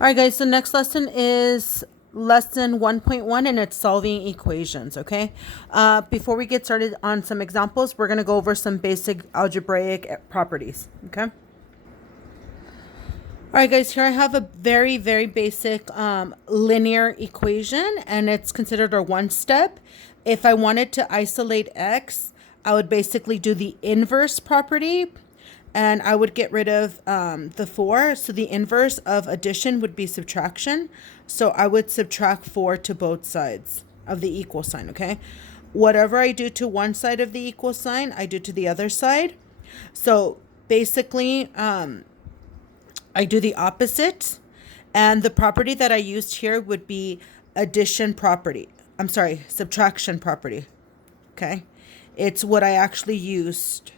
All right, guys, so next lesson is lesson 1.1 and it's solving equations, okay? Before we get started on some examples, we're going to go over some basic algebraic properties, okay? All right, guys, here I have a very, very basic linear equation, and it's considered a one step. If I wanted to isolate x, I would basically do the inverse property, and I would get rid of the 4. So the inverse of addition would be subtraction. So I would subtract 4 to both sides of the equal sign, okay? Whatever I do to one side of the equal sign, I do to the other side. So basically, I do the opposite, and the property that I used here would be addition property. I'm sorry, subtraction property. Okay, it's what I actually used.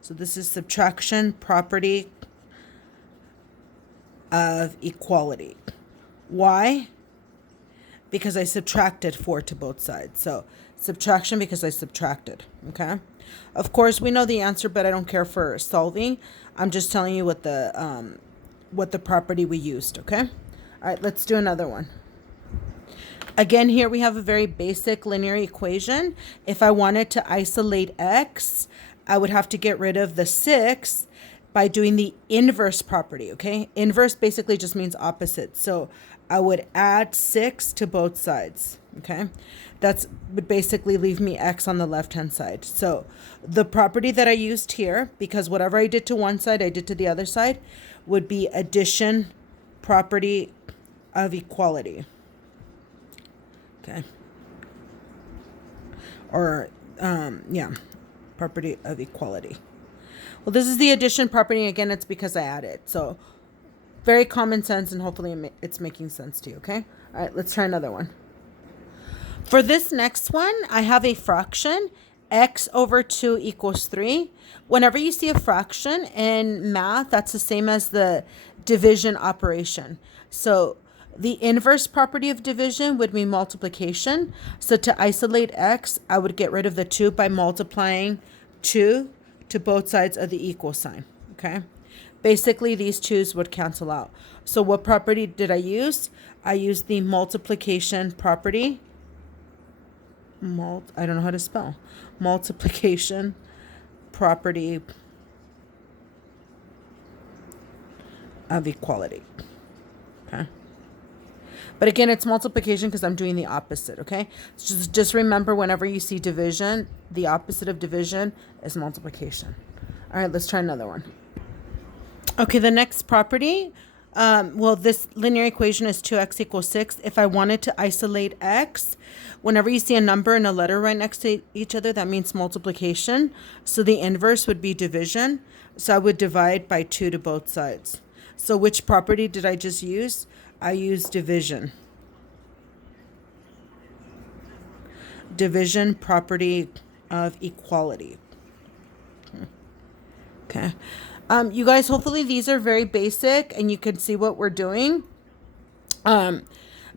So this is subtraction property of equality. Why? Because I subtracted 4 to both sides. So subtraction because I subtracted. Okay. Of course, we know the answer, but I don't care for solving. I'm just telling you what the property we used, okay? All right, let's do another one. Again, here we have a very basic linear equation. If I wanted to isolate x, I would have to get rid of the 6 by doing the inverse property, okay? Inverse basically just means opposite. So I would add 6 to both sides, okay? That's would basically leave me x on the left-hand side. So the property that I used here, because whatever I did to one side, I did to the other side, would be addition property of equality. Okay. Or, yeah, property of equality. Well, this is the addition property. Again, it's because I added. So very common sense, and hopefully it's making sense to you, okay? All right, let's try another one. For this next one, I have a fraction, x over 2 equals 3. Whenever you see a fraction in math, that's the same as the division operation. So the inverse property of division would be multiplication. So to isolate x, I would get rid of the 2 by multiplying 2 to both sides of the equal sign, okay? Basically, these 2's would cancel out. So what property did I use? I used the multiplication property. I don't know how to spell. Multiplication property of equality. Okay. But again, it's multiplication because I'm doing the opposite, okay? Just remember, whenever you see division, the opposite of division is multiplication. All right, let's try another one. Okay, the next property, this linear equation is 2x equals 6. If I wanted to isolate x, whenever you see a number and a letter right next to each other, that means multiplication. So the inverse would be division. So I would divide by 2 to both sides. So which property did I just use? I used division. Division property of equality. Okay. You guys, hopefully these are very basic and you can see what we're doing. But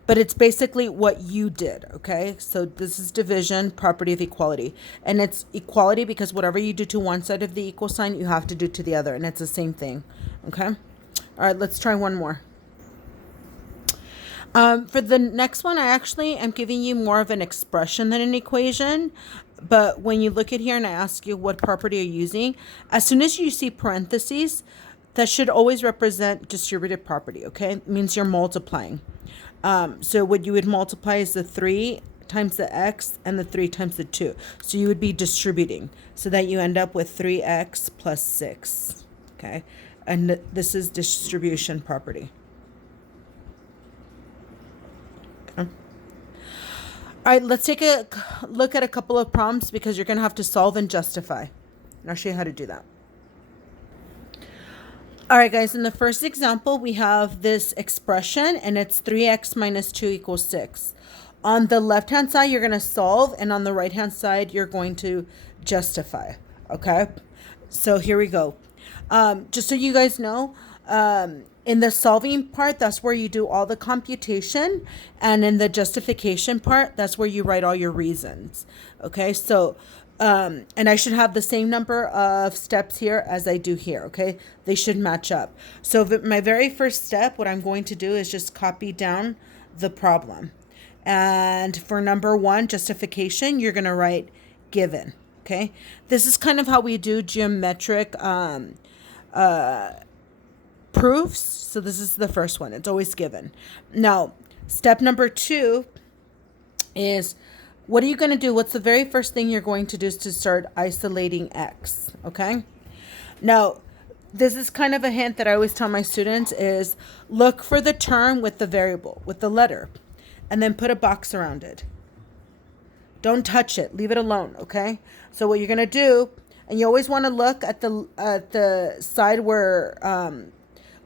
it's basically what you did, okay? So this is division, property of equality. And it's equality because whatever you do to one side of the equal sign, you have to do to the other. And it's the same thing, okay? All right, let's try one more. For the next one, I actually am giving you more of an expression than an equation. But when you look at here and I ask you what property you're using, as soon as you see parentheses, that should always represent distributive property, okay? It means you're multiplying. So what you would multiply is the 3 times the x and the 3 times the 2. So you would be distributing so that you end up with 3x plus 6, okay? And this is distribution property. Okay. All right, let's take a look at a couple of problems because you're going to have to solve and justify. And I'll show you how to do that. All right, guys, in the first example, we have this expression, and it's 3x minus 2 equals 6. On the left-hand side, you're going to solve, and on the right-hand side, you're going to justify, okay? So here we go. Just so you guys know, in the solving part, that's where you do all the computation. And in the justification part, that's where you write all your reasons. Okay, so And I should have the same number of steps here as I do here, okay? They should match up. So my very first step, what I'm going to do is just copy down the problem. And for number 1, justification, you're going to write given, okay? This is kind of how we do geometric proofs. So this is the first one. It's always given. Now, step number 2 is, what are you going to do? What's the very first thing you're going to do is to start isolating x, okay? Now, this is kind of a hint that I always tell my students is look for the term with the variable, with the letter, and then put a box around it. Don't touch it. Leave it alone, okay? So what you're going to do, and you always want to look at the side where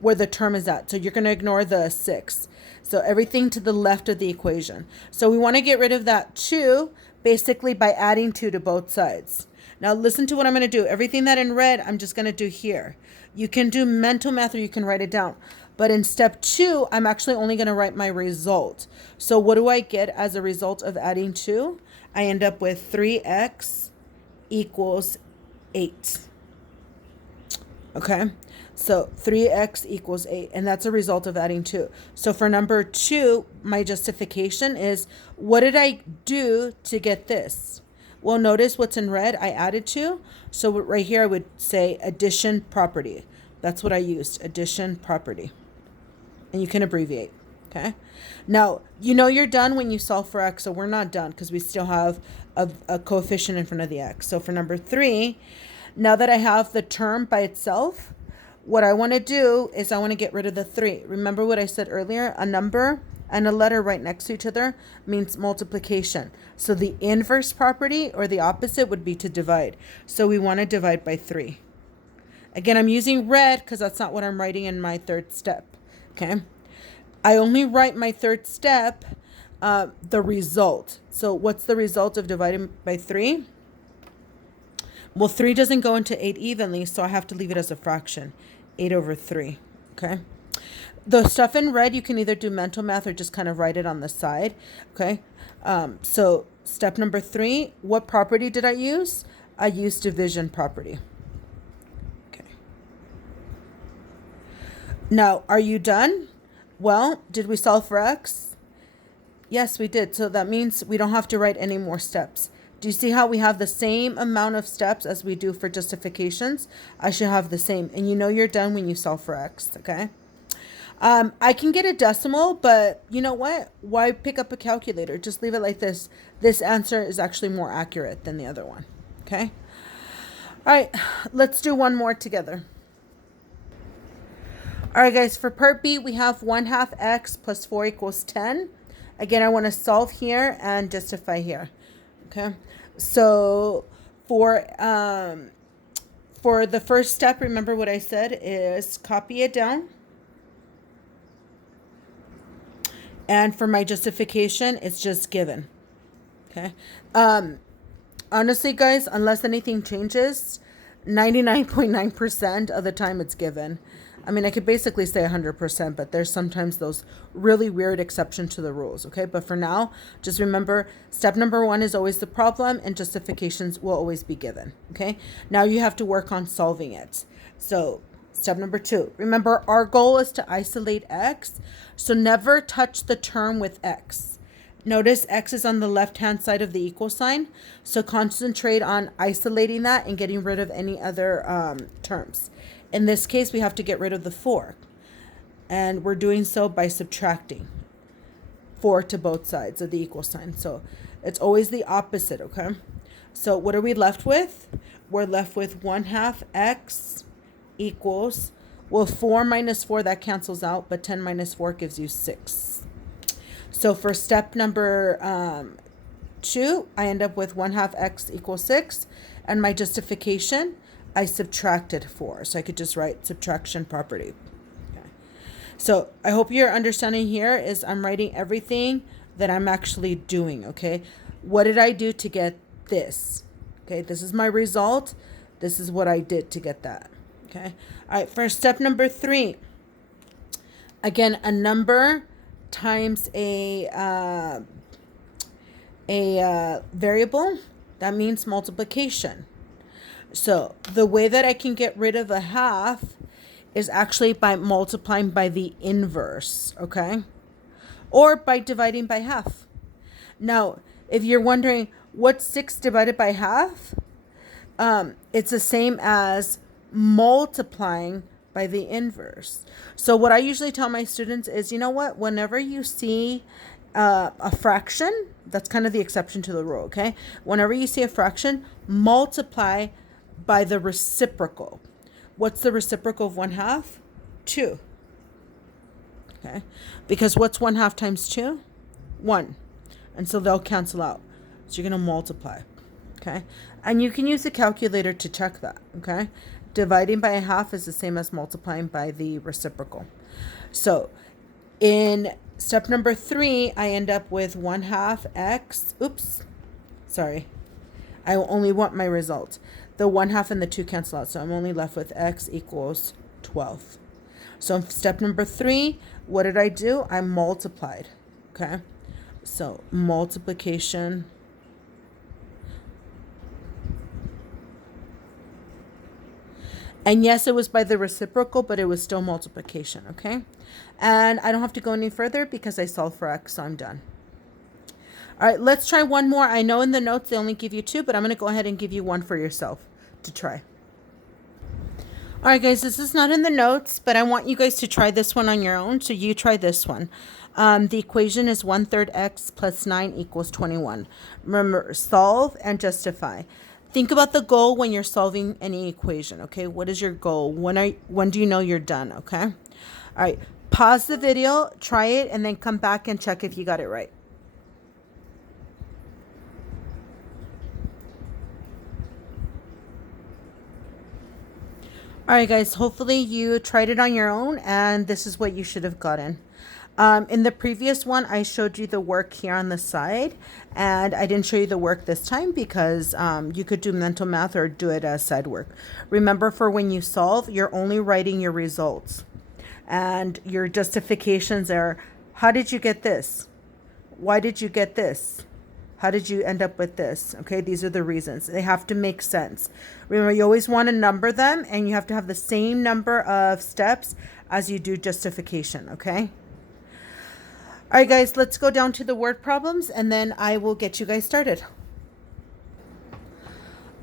the term is at. So you're going to ignore the 6. So everything to the left of the equation. So we want to get rid of that 2 basically by adding 2 to both sides. Now listen to what I'm going to do. Everything that in red, I'm just going to do here. You can do mental math or you can write it down. But in step 2, I'm actually only going to write my result. So what do I get as a result of adding 2? I end up with 3x equals 8. Okay? So 3x equals 8, and that's a result of adding 2. So for number 2, my justification is, what did I do to get this? Well, notice what's in red, I added 2. So right here, I would say addition property. That's what I used, addition property. And you can abbreviate, okay? Now, you know you're done when you solve for x, so we're not done because we still have a coefficient in front of the x. So for number 3, now that I have the term by itself, what I want to do is I want to get rid of the 3. Remember what I said earlier? A number and a letter right next to each other means multiplication. So the inverse property or the opposite would be to divide. So we want to divide by 3. Again, I'm using red because that's not what I'm writing in my third step. Okay? I only write my third step, the result. So what's the result of dividing by 3? Well, 3 doesn't go into 8 evenly, so I have to leave it as a fraction. 8 over 3, okay? The stuff in red, you can either do mental math or just kind of write it on the side, okay? So step number 3, what property did I use? I used division property. Okay. Now, are you done? Well, did we solve for x? Yes, we did. So that means we don't have to write any more steps. Do you see how we have the same amount of steps as we do for justifications? I should have the same. And you know you're done when you solve for x, okay? I can get a decimal, but you know what? Why pick up a calculator? Just leave it like this. This answer is actually more accurate than the other one, okay? All right, let's do one more together. All right, guys, for part B, we have 1/2 x plus 4 equals 10. Again, I want to solve here and justify here. Okay, so for the first step, remember what I said is copy it down. And for my justification, it's just given. Okay. Honestly, guys, unless anything changes, 99.9% of the time it's given. I mean, I could basically say 100%, but there's sometimes those really weird exceptions to the rules, okay? But for now, just remember, step number 1 is always the problem, and justifications will always be given, okay? Now you have to work on solving it. So step number 2, remember, our goal is to isolate x, so never touch the term with x. Notice x is on the left-hand side of the equal sign, so concentrate on isolating that and getting rid of any other terms. In this case, we have to get rid of the 4, and we're doing so by subtracting 4 to both sides of the equal sign. So it's always the opposite, okay? So what are we left with? We're left with 1/2 x equals, well, 4 minus 4, that cancels out, but 10 minus 4 gives you 6. So for step number 2, I end up with 1/2 x equals 6, and my justification, I subtracted 4, so I could just write subtraction property. Okay. So I hope your understanding here is I'm writing everything that I'm actually doing, okay? What did I do to get this? Okay, this is my result. This is what I did to get that, okay? All right, for step number 3, again, a number times a variable That means multiplication. So the way that I can get rid of a half is actually by multiplying by the inverse, okay? Or by dividing by half. Now, if you're wondering what's 6 divided by half, it's the same as multiplying by the inverse. So what I usually tell my students is, you know what, whenever you see a fraction, that's kind of the exception to the rule, okay? Whenever you see a fraction, multiply by the reciprocal. What's the reciprocal of 1/2? 2. Okay? Because what's 1/2 times 2? 1. And so they'll cancel out. So you're going to multiply. Okay? And you can use a calculator to check that. Okay? Dividing by a half is the same as multiplying by the reciprocal. So in step number 3, I end up with 1/2 x. Oops. Sorry. I only want my result. The 1/2 and the 2 cancel out. So I'm only left with x equals 12. So in step number 3, what did I do? I multiplied. Okay? So multiplication. And yes, it was by the reciprocal, but it was still multiplication, okay? And I don't have to go any further because I solved for x, so I'm done. All right, let's try one more. I know in the notes they only give you 2, but I'm going to go ahead and give you one for yourself to try. All right, guys, this is not in the notes, but I want you guys to try this one on your own. So you try this one. The equation is 1/3 x plus 9 equals 21. Remember, solve and justify. Think about the goal when you're solving any equation, okay? What is your goal? When do you know you're done, okay? All right, pause the video, try it, and then come back and check if you got it right. All right, guys, hopefully you tried it on your own, and this is what you should have gotten. In the previous one, I showed you the work here on the side, and I didn't show you the work this time because you could do mental math or do it as side work. Remember, for when you solve, you're only writing your results, and your justifications are, how did you get this? Why did you get this? How did you end up with this? Okay, these are the reasons. They have to make sense. Remember, you always want to number them, and you have to have the same number of steps as you do justification, okay? All right, guys, let's go down to the word problems, and then I will get you guys started.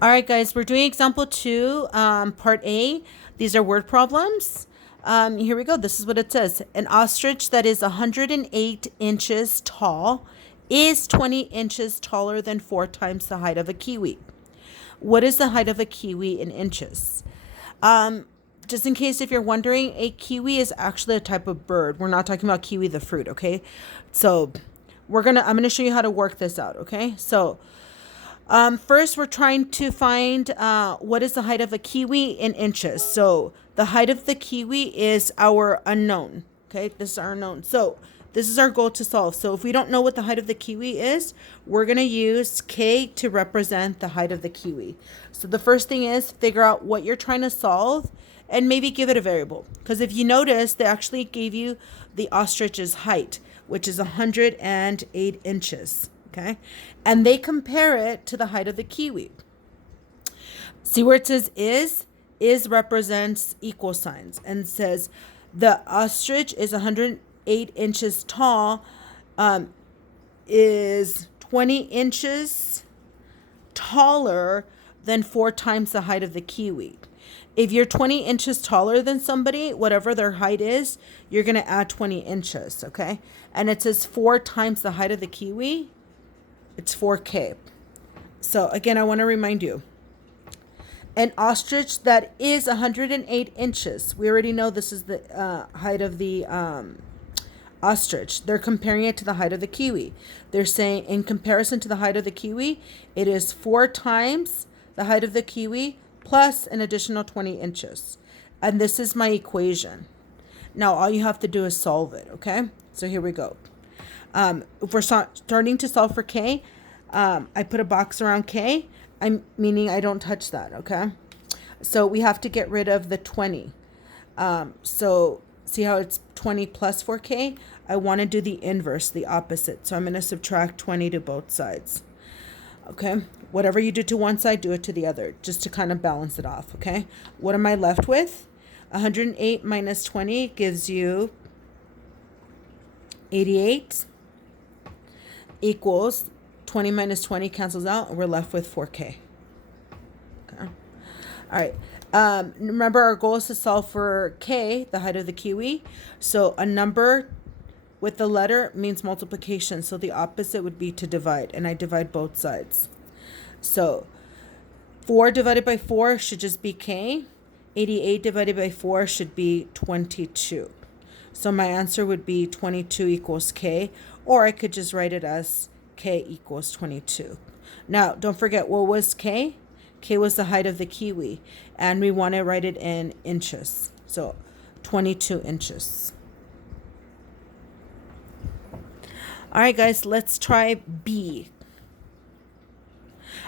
All right, guys, we're doing example 2, part A. These are word problems. Here we go. This is what it says. An ostrich that is 108 inches tall is 20 inches taller than 4 times the height of a kiwi. What is the height of a kiwi in inches? Just in case if you're wondering, a kiwi is actually a type of bird. We're not talking about kiwi the fruit, okay? So I'm gonna show you how to work this out, okay? So first we're trying to find what is the height of a kiwi in inches. So the height of the kiwi is our unknown, okay? This is our unknown. So this is our goal to solve. So if we don't know what the height of the kiwi is, we're going to use K to represent the height of the kiwi. So the first thing is figure out what you're trying to solve and maybe give it a variable. Because if you notice, they actually gave you the ostrich's height, which is 108 inches. Okay. And they compare it to the height of the kiwi. See where it says is represents equal signs and says the ostrich is 108 inches tall, is 20 inches taller than 4 times the height of the kiwi. If you're 20 inches taller than somebody, whatever their height is, you're going to add 20 inches, okay? And it says 4 times the height of the kiwi. It's 4K. So again, I want to remind you, an ostrich that is 108 inches. We already know this is the height of the ostrich. They're comparing it to the height of the kiwi. They're saying in comparison to the height of the kiwi, it is 4 times the height of the kiwi plus an additional 20 inches. And this is my equation. Now, all you have to do is solve it, okay? So here we go. If we're starting to solve for K, I put a box around K. Meaning I don't touch that, okay? So we have to get rid of the 20. So see how it's 20 plus 4K? I want to do the inverse, the opposite. So I'm going to subtract 20 to both sides. Okay, whatever you do to one side, do it to the other, just to kind of balance it off. Okay, what am I left with? 108 minus 20 gives you 88 equals 20 minus 20 cancels out, and we're left with 4K. Okay. All right. Remember, our goal is to solve for K, the height of the kiwi. So a number with the letter means multiplication. So the opposite would be to divide, and I divide both sides. So 4 divided by 4 should just be K. 88 divided by 4 should be 22. So my answer would be 22 equals K, or I could just write it as K equals 22. Now, don't forget, what was K? K was the height of the kiwi, and we want to write it in inches. So 22 inches. All right, guys, let's try B.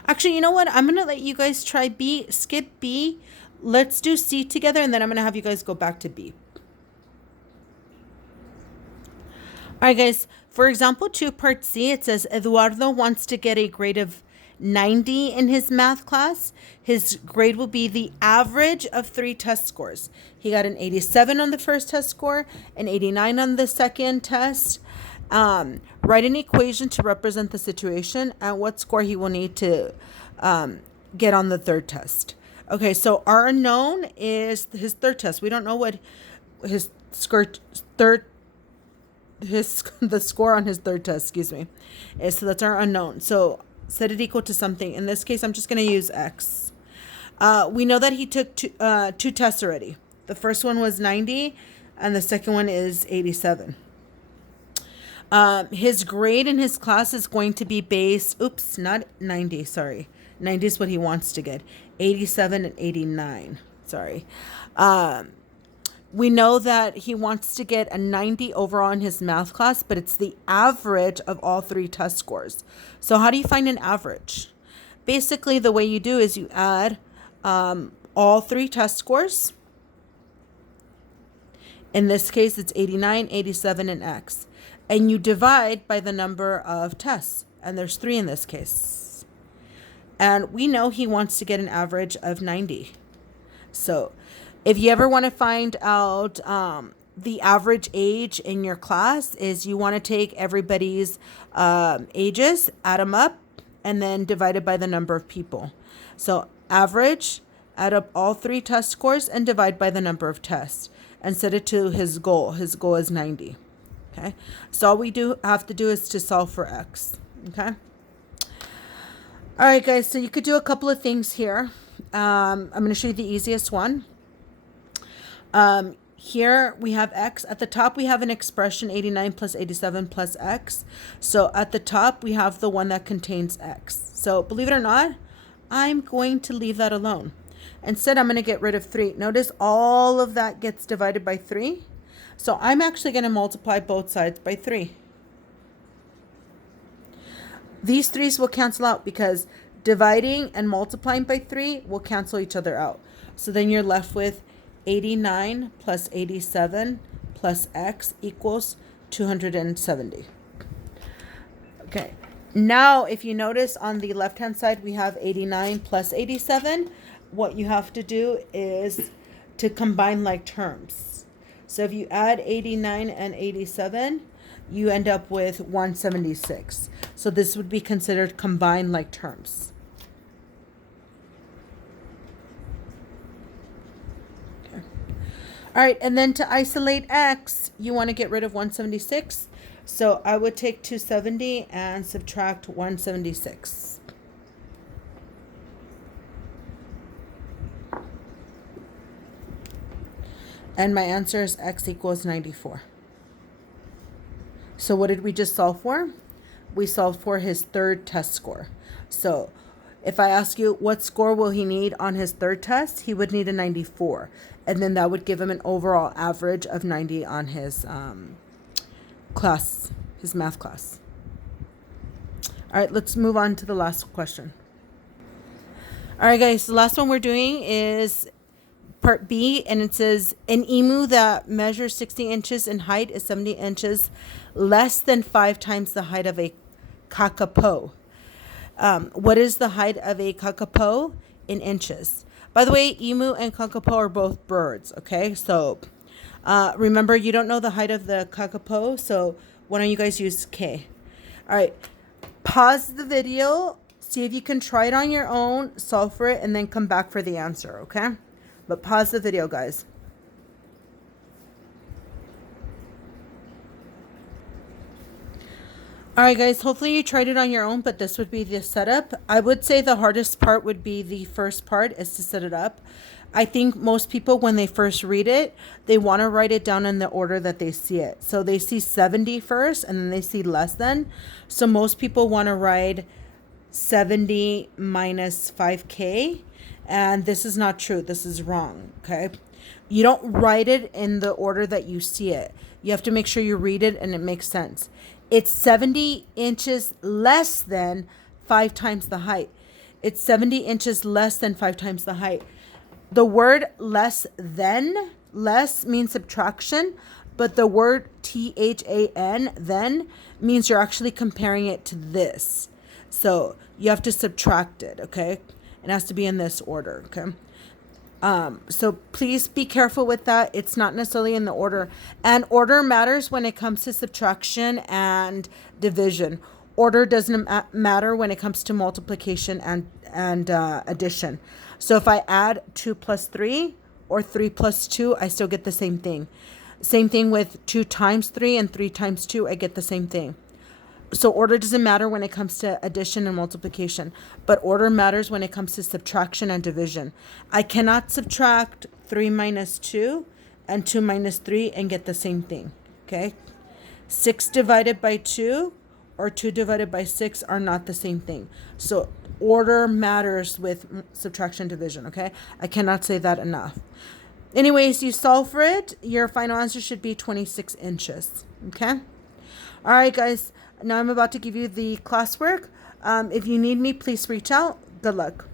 Actually, you know what? I'm going to let you guys try B. Skip B. Let's do C together, and then I'm going to have you guys go back to B. All right, guys. For example 2, part C, it says Eduardo wants to get a grade of 90 in his math class. His grade will be the average of 3 test scores. He got an 87 on the first test score, an 89 on the second test. Write an equation to represent the situation and what score he will need to get on the third test. Okay, so our unknown is his third test. We don't know what his the score on his third test, is. So that's our unknown. So set it equal to something. In this case, I'm just going to use X. We know that he took two tests already. The first one was 90, and the second one is 87. His grade in his class is going to be based, not 90, sorry. 90 is what he wants to get. 87 and 89, sorry. We know that he wants to get a 90 overall in his math class, but it's the average of all 3 test scores. So how do you find an average? Basically, the way you do is you add all 3 test scores. In this case, it's 89, 87, and X. And you divide by the number of tests. And there's 3 in this case. And we know he wants to get an average of 90. So if you ever want to find out the average age in your class, is you want to take everybody's ages, add them up, and then divide it by the number of people. So average, add up all 3 test scores, and divide by the number of tests. And set it to his goal. His goal is 90. Okay. So all we have to do is to solve for X. Okay. All right, guys. So you could do a couple of things here. I'm going to show you the easiest one. Here we have X. At the top, we have an expression 89 plus 87 plus X. So at the top, we have the one that contains X. So believe it or not, I'm going to leave that alone. Instead, I'm going to get rid of 3. Notice all of that gets divided by 3. So I'm actually going to multiply both sides by 3. These 3's will cancel out because dividing and multiplying by 3 will cancel each other out. So then you're left with 89 plus 87 plus X equals 270. Okay. Now, if you notice on the left-hand side, we have 89 plus 87. What you have to do is to combine like terms. So if you add 89 and 87, you end up with 176. So this would be considered combined like terms. Okay. All right, and then to isolate X, you want to get rid of 176. So I would take 270 and subtract 176. And my answer is X equals 94. So what did we just solve for? We solved for his third test score. So if I ask you what score will he need on his third test, he would need a 94. And then that would give him an overall average of 90 on his class, his math class. All right, let's move on to the last question. All right, guys, the last one we're doing is part B, and it says an emu that measures 60 inches in height is 70 inches less than 5 times the height of a kakapo. What is the height of a kakapo in inches? By the way, emu and kakapo are both birds, okay? So remember, you don't know the height of the kakapo, so why don't you guys use K? All right, pause the video, see if you can try it on your own, solve for it, and then come back for the answer, okay? But pause the video, guys. All right, guys, hopefully you tried it on your own, but this would be the setup. I would say the hardest part would be the first part is to set it up. I think most people, when they first read it, they want to write it down in the order that they see it. So they see 70 first, and then they see less than. So most people want to write 70 minus 5K, and this is not true. This is wrong, okay? You don't write it in the order that you see it. You have to make sure you read it and it makes sense. It's 70 inches less than 5 times the height. It's 70 inches less than 5 times the height. The word less than, less means subtraction, but the word THAN, then, means you're actually comparing it to this. So you have to subtract it, okay? It has to be in this order, okay? So please be careful with that. It's not necessarily in the order. And order matters when it comes to subtraction and division. Order doesn't matter when it comes to multiplication and addition. So if I add 2 plus 3 or 3 plus 2, I still get the same thing. Same thing with 2 times 3 and 3 times 2, I get the same thing. So order doesn't matter when it comes to addition and multiplication, but order matters when it comes to subtraction and division. I cannot subtract 3 minus 2 and 2 minus 3 and get the same thing, okay? 6 divided by 2 or 2 divided by 6 are not the same thing. So order matters with subtraction and division, okay? I cannot say that enough. Anyways, you solve for it. Your final answer should be 26 inches, okay? All right, guys. Now I'm about to give you the classwork. If you need me, please reach out. Good luck.